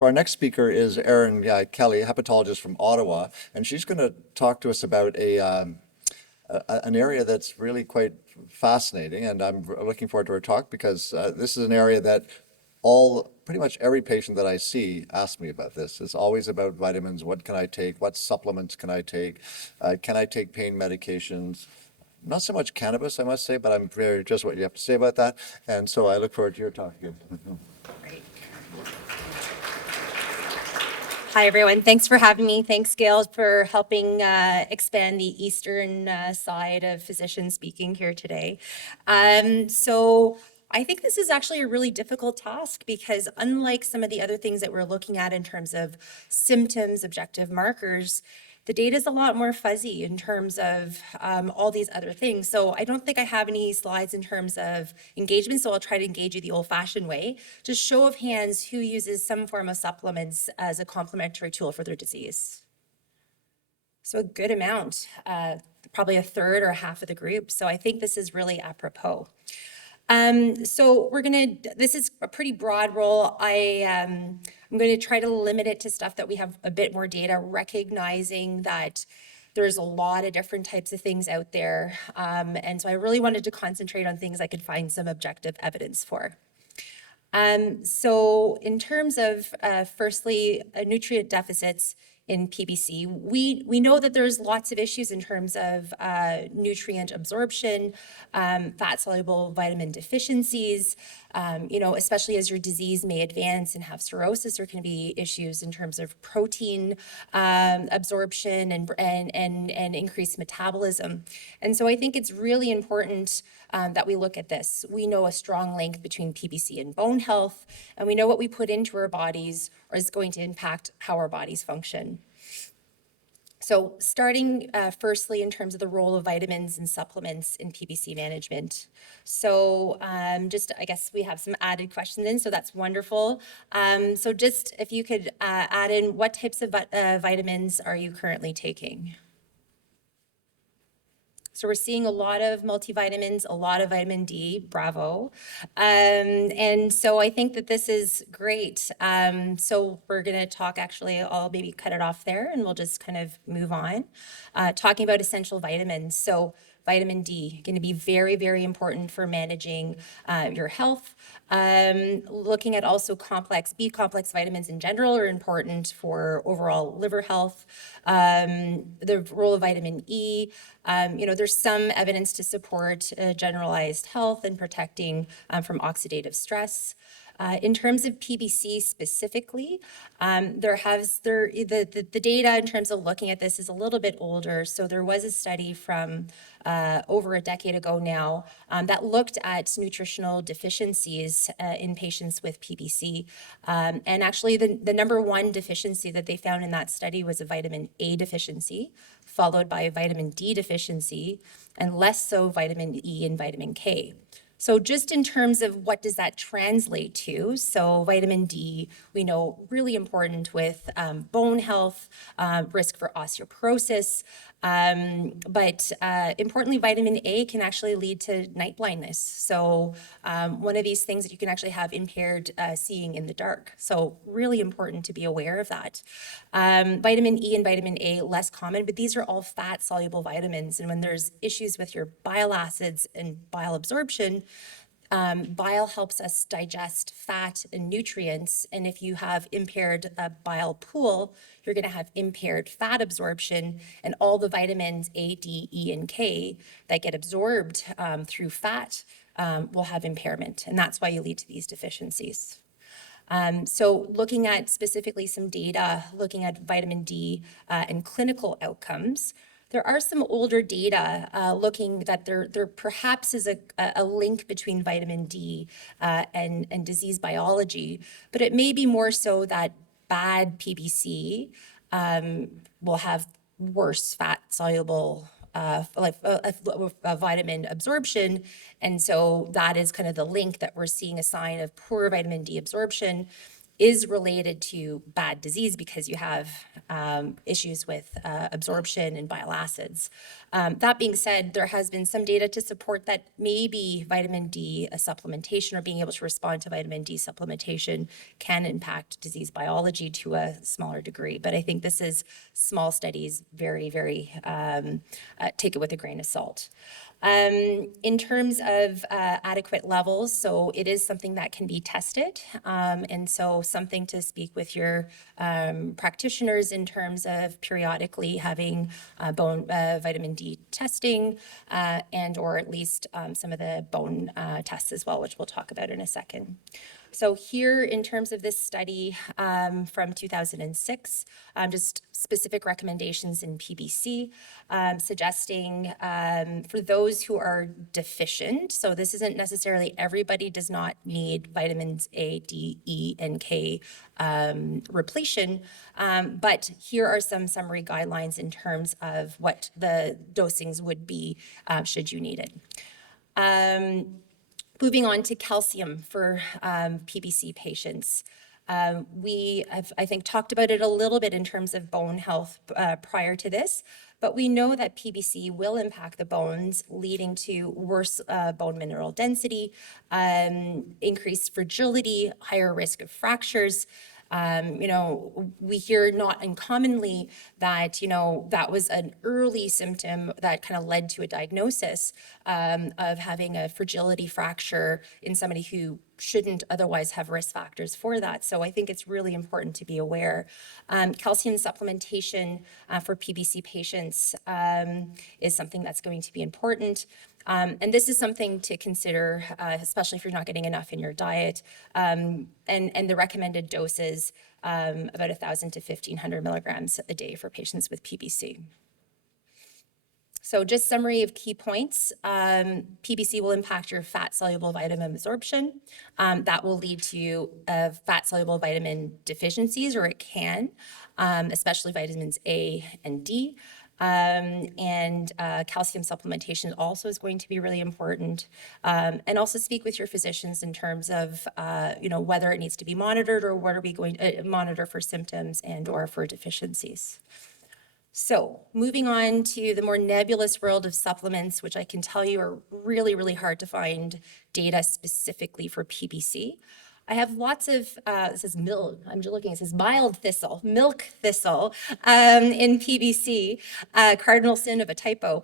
Our next speaker is Erin Kelly, hepatologist from Ottawa, and she's going to talk to us about an area that's really quite fascinating. And I'm looking forward to her talk because this is an area that pretty much every patient that I see asks me about this. It's always about vitamins. What can I take? What supplements can I take? Can I take pain medications? Not so much cannabis, I must say, but I'm very just what you have to say about that. And so I look forward to your talk again. Great. Hi, everyone. Thanks for having me. Thanks, Gail, for helping expand the eastern side of physician speaking here today. So I think this is actually a really difficult task because unlike some of the other things that we're looking at in terms of symptoms, objective markers, the data is a lot more fuzzy in terms of all these other things. So I don't think I have any slides in terms of engagement, so I'll try to engage you the old-fashioned way. Just show of hands who uses some form of supplements as a complementary tool for their disease. So a good amount, probably a third or half of the group. So I think this is really apropos. So this is a pretty broad role. I'm going to try to limit it to stuff that we have a bit more data, recognizing that there's a lot of different types of things out there. And so I really wanted to concentrate on things I could find some objective evidence for. So in terms of, firstly, nutrient deficits in PBC, we know that there's lots of issues in terms of nutrient absorption, fat-soluble vitamin deficiencies, especially as your disease may advance and have cirrhosis, there can be issues in terms of protein absorption and increased metabolism. And so I think it's really important that we look at this. We know a strong link between PBC and bone health, and we know what we put into our bodies is going to impact how our bodies function. So starting firstly in terms of the role of vitamins and supplements in PBC management. So I guess we have some added questions in, so that's wonderful. So just if you could add in, what types of vitamins are you currently taking? So we're seeing a lot of multivitamins, a lot of vitamin D, bravo. And so I think that this is great. So we're gonna talk, actually, I'll maybe cut it off there and we'll just kind of move on. Talking about essential vitamins. So vitamin D, going to be very, very important for managing your health. Looking at also B complex vitamins in general are important for overall liver health. The role of vitamin E, there's some evidence to support generalized health and protecting from oxidative stress. In terms of PBC specifically, the data in terms of looking at this is a little bit older. So there was a study from over a decade ago now that looked at nutritional deficiencies in patients with PBC. And actually the number one deficiency that they found in that study was a vitamin A deficiency, followed by a vitamin D deficiency, and less so vitamin E and vitamin K. So just in terms of what does that translate to, so vitamin D, we know really important with bone health, risk for osteoporosis, but importantly, vitamin A can actually lead to night blindness. So one of these things that you can actually have impaired seeing in the dark. So really important to be aware of that. Vitamin E and vitamin A, less common, but these are all fat-soluble vitamins. And when there's issues with your bile acids and bile absorption, bile helps us digest fat and nutrients, and if you have impaired bile pool, you're going to have impaired fat absorption, and all the vitamins A, D, E, and K that get absorbed through fat will have impairment, and that's why you lead to these deficiencies. So looking at specifically some data, looking at vitamin D and clinical outcomes, there are some older data looking that there perhaps is a link between vitamin D and disease biology, but it may be more so that bad PBC will have worse fat-soluble vitamin absorption. And so that is kind of the link that we're seeing a sign of poor vitamin D absorption. is related to bad disease because you have issues with absorption and bile acids. That being said, there has been some data to support that maybe vitamin D supplementation or being able to respond to vitamin D supplementation can impact disease biology to a smaller degree. But I think this is small studies, very, very, take it with a grain of salt. In terms of adequate levels, so it is something that can be tested. And so something to speak with your practitioners in terms of periodically having bone vitamin D testing and or at least some of the bone tests as well, which we'll talk about in a second. So here, in terms of this study from 2006, just specific recommendations in PBC, suggesting for those who are deficient, so this isn't necessarily everybody does not need vitamins A, D, E, and K repletion, but here are some summary guidelines in terms of what the dosings would be should you need it. Moving on to calcium for PBC patients. We have, I think, talked about it a little bit in terms of bone health prior to this, but we know that PBC will impact the bones, leading to worse bone mineral density, increased fragility, higher risk of fractures. We hear not uncommonly that, that was an early symptom that kind of led to a diagnosis of having a fragility fracture in somebody who shouldn't otherwise have risk factors for that. So I think it's really important to be aware. Calcium supplementation for PBC patients is something that's going to be important. And this is something to consider, especially if you're not getting enough in your diet. And the recommended doses, about 1,000 to 1,500 milligrams a day for patients with PBC. So just summary of key points. PBC will impact your fat-soluble vitamin absorption. That will lead to fat-soluble vitamin deficiencies, or it can, especially vitamins A and D. And calcium supplementation also is going to be really important. And also speak with your physicians in terms of, whether it needs to be monitored or what are we going to monitor for symptoms and or for deficiencies. So moving on to the more nebulous world of supplements, which I can tell you are really, really hard to find data specifically for PBC. I have lots of, this is milk, I'm just looking, it says mild thistle, milk thistle in PBC, cardinal sin of a typo.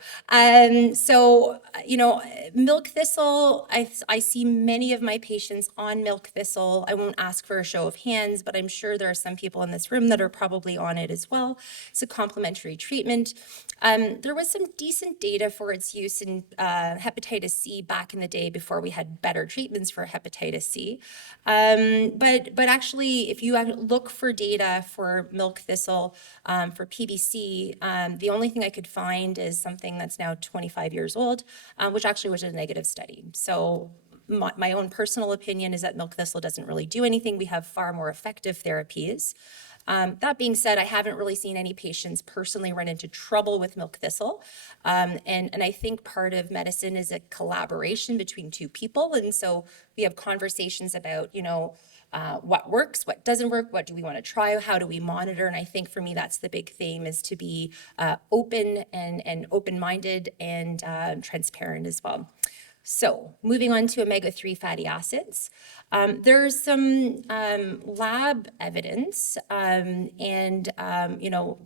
Milk thistle, I see many of my patients on milk thistle. I won't ask for a show of hands, but I'm sure there are some people in this room that are probably on it as well. It's a complementary treatment. There was some decent data for its use in hepatitis C back in the day before we had better treatments for hepatitis C. But actually, if you look for data for milk thistle for PBC, the only thing I could find is something that's now 25 years old, which actually was a negative study. So my own personal opinion is that milk thistle doesn't really do anything. We have far more effective therapies. That being said, I haven't really seen any patients personally run into trouble with milk thistle. And I think part of medicine is a collaboration between two people. And so we have conversations about, what works, what doesn't work, what do we want to try, how do we monitor? And I think for me, that's the big theme, is to be open and open-minded and transparent as well. So moving on to omega-3 fatty acids. There's some lab evidence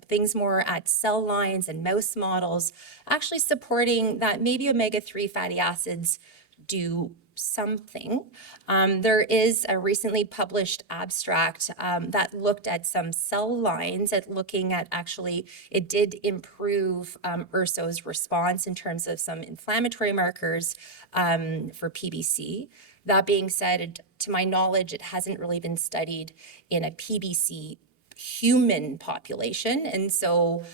things more at cell lines and mouse models actually supporting that maybe omega-3 fatty acids do something. There is a recently published abstract that looked at some cell lines at looking at actually, it did improve URSO's response in terms of some inflammatory markers for PBC. That being said, to my knowledge, it hasn't really been studied in a PBC human population. And so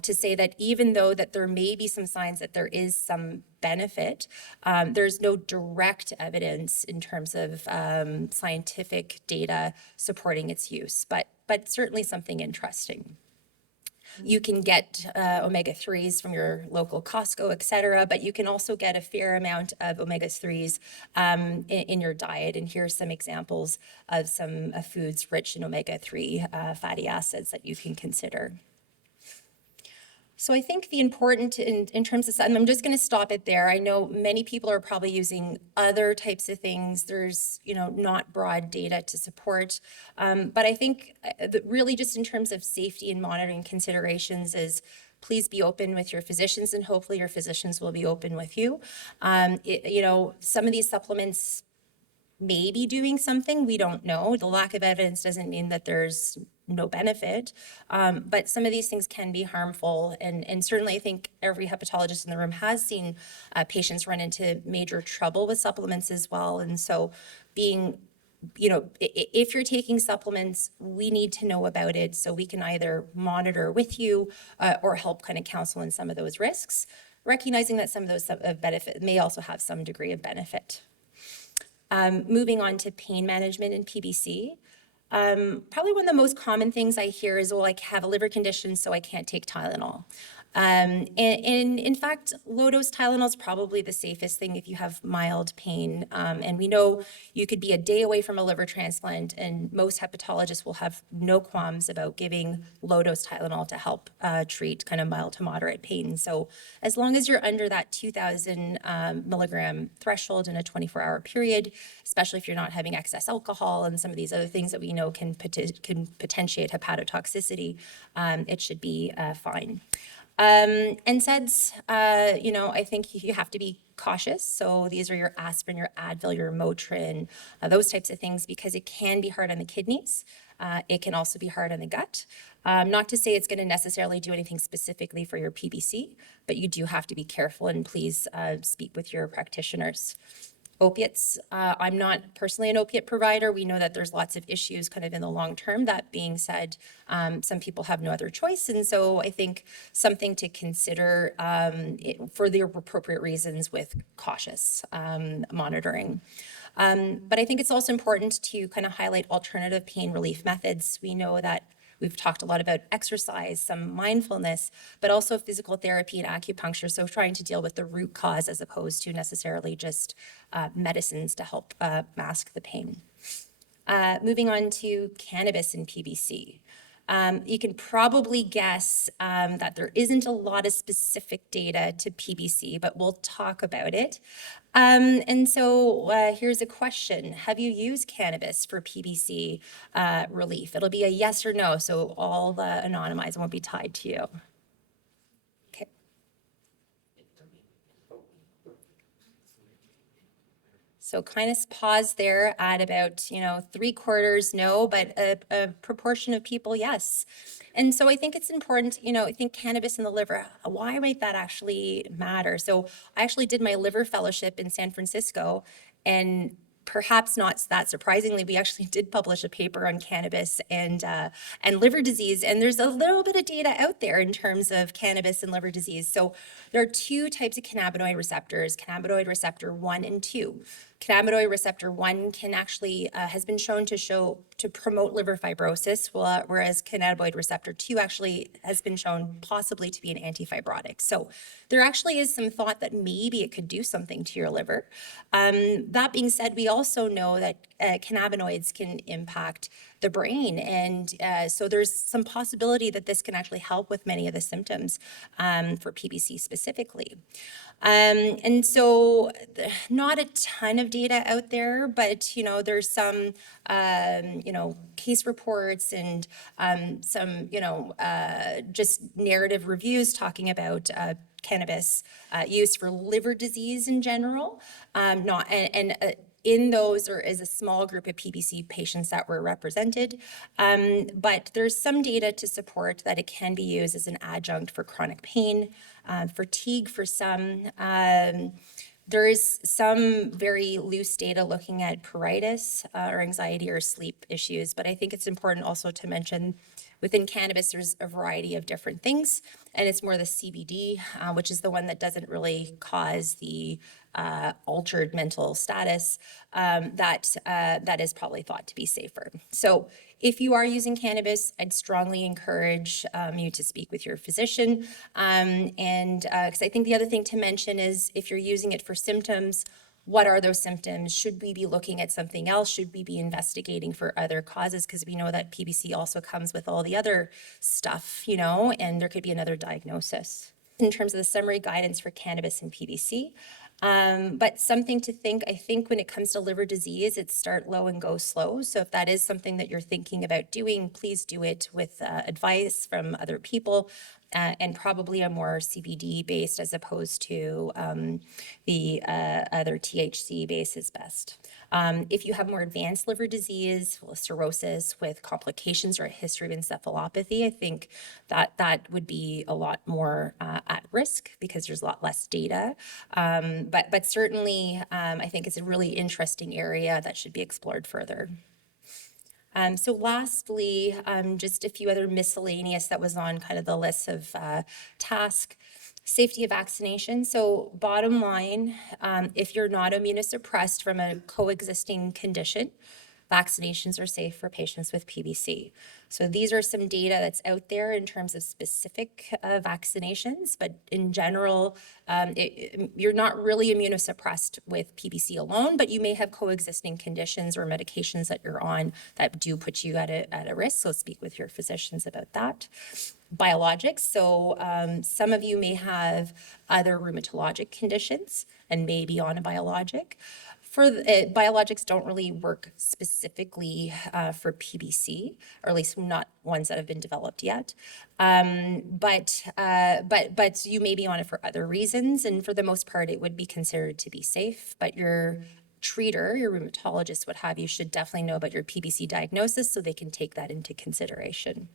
to say that even though that there may be some signs that there is some benefit, there's no direct evidence in terms of scientific data supporting its use, but certainly something interesting. You can get omega-3s from your local Costco, et cetera, but you can also get a fair amount of omega-3s in your diet. And here's some examples of some foods rich in omega-3 fatty acids that you can consider. So I think the important in terms of, and I'm just going to stop it there. I know many people are probably using other types of things. There's, not broad data to support. But I think that really just in terms of safety and monitoring considerations is please be open with your physicians, and hopefully your physicians will be open with you. Some of these supplements may be doing something, we don't know. The lack of evidence doesn't mean that there's no benefit, but some of these things can be harmful. And certainly I think every hepatologist in the room has seen patients run into major trouble with supplements as well. And so if you're taking supplements, we need to know about it so we can either monitor with you or help kind of counsel in some of those risks, recognizing that some of those benefit may also have some degree of benefit. Moving on to pain management and PBC. Probably one of the most common things I hear is, well, I have a liver condition, so I can't take Tylenol. And in fact, low-dose Tylenol is probably the safest thing if you have mild pain. And we know you could be a day away from a liver transplant, and most hepatologists will have no qualms about giving low-dose Tylenol to help treat kind of mild to moderate pain. So as long as you're under that 2,000 milligram threshold in a 24-hour period, especially if you're not having excess alcohol and some of these other things that we know can potentiate hepatotoxicity, it should be fine. NSAIDs, I think you have to be cautious. So these are your aspirin, your Advil, your Motrin, those types of things, because it can be hard on the kidneys. It can also be hard on the gut. Not to say it's going to necessarily do anything specifically for your PBC, but you do have to be careful, and please speak with your practitioners. Opiates, I'm not personally an opiate provider. We know that there's lots of issues kind of in the long term. That being said, some people have no other choice. And so I think something to consider for the appropriate reasons with cautious monitoring. But I think it's also important to kind of highlight alternative pain relief methods. We know that we've talked a lot about exercise, some mindfulness, but also physical therapy and acupuncture. So trying to deal with the root cause as opposed to necessarily just medicines to help mask the pain. Moving on to cannabis and PBC. You can probably guess that there isn't a lot of specific data to PBC, but we'll talk about it. And so here's a question. Have you used cannabis for PBC relief? It'll be a yes or no, so all the anonymized won't be tied to you. Okay. So kind of pause there at about, 3/4 no, but a proportion of people, yes. And so I think it's important, I think cannabis in the liver, why might that actually matter? So I actually did my liver fellowship in San Francisco, and perhaps not that surprisingly, we actually did publish a paper on cannabis and liver disease. And there's a little bit of data out there in terms of cannabis and liver disease. So there are two types of cannabinoid receptors, cannabinoid receptor 1 and 2. Cannabinoid receptor 1 can actually has been shown to promote liver fibrosis, whereas cannabinoid receptor 2 actually has been shown possibly to be an antifibrotic. So there actually is some thought that maybe it could do something to your liver. That being said, we also know that cannabinoids can impact the brain, and so there's some possibility that this can actually help with many of the symptoms for PBC specifically. And so not a ton of data out there, but, there's some, case reports and some, just narrative reviews talking about cannabis use for liver disease in general. In those, there is a small group of PBC patients that were represented, but there's some data to support that it can be used as an adjunct for chronic pain, fatigue for some. There is some very loose data looking at pruritus or anxiety or sleep issues, but I think it's important also to mention within cannabis, there's a variety of different things, and it's more the CBD, which is the one that doesn't really cause the altered mental status that is probably thought to be safer. So if you are using cannabis, I'd strongly encourage you to speak with your physician. Because I think the other thing to mention is if you're using it for symptoms, what are those symptoms? Should we be looking at something else? Should we be investigating for other causes? Because we know that PBC also comes with all the other stuff, and there could be another diagnosis. In terms of the summary guidance for cannabis and PBC, but something to think, I think when it comes to liver disease, it's start low and go slow. So if that is something that you're thinking about doing, please do it with advice from other people. And probably a more CBD based as opposed to the other THC base is best. If you have more advanced liver disease, cirrhosis with complications or a history of encephalopathy, I think that would be a lot more at risk because there's a lot less data. But certainly, I think it's a really interesting area that should be explored further. So lastly, just a few other miscellaneous that was on kind of the list of task. Safety of vaccination. So bottom line, if you're not immunosuppressed from a coexisting condition, vaccinations are safe for patients with PBC. So these are some data that's out there in terms of specific vaccinations, but in general, you're not really immunosuppressed with PBC alone, but you may have coexisting conditions or medications that you're on that do put you at a risk. So speak with your physicians about that. Biologics. So some of you may have other rheumatologic conditions and may be on a biologic. Biologics don't really work specifically for PBC, or at least not ones that have been developed yet. But you may be on it for other reasons, and for the most part, it would be considered to be safe. But your treater, your rheumatologist, what have you, should definitely know about your PBC diagnosis so they can take that into consideration.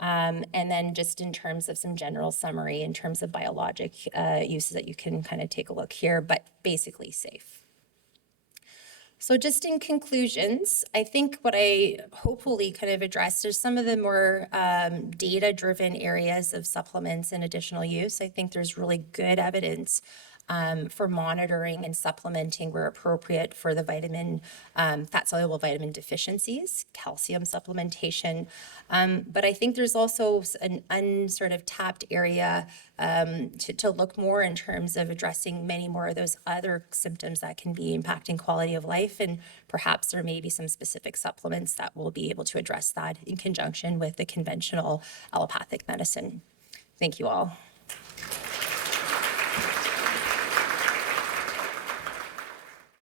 And then just in terms of some general summary, in terms of biologic uses that you can kind of take a look here, but basically safe. So just in conclusions, I think what I hopefully kind of addressed is some of the more data-driven areas of supplements and additional use. I think there's really good evidence for monitoring and supplementing where appropriate for the fat-soluble vitamin deficiencies, calcium supplementation. But I think there's also an unsort of tapped area to look more in terms of addressing many more of those other symptoms that can be impacting quality of life. And perhaps there may be some specific supplements that will be able to address that in conjunction with the conventional allopathic medicine. Thank you all.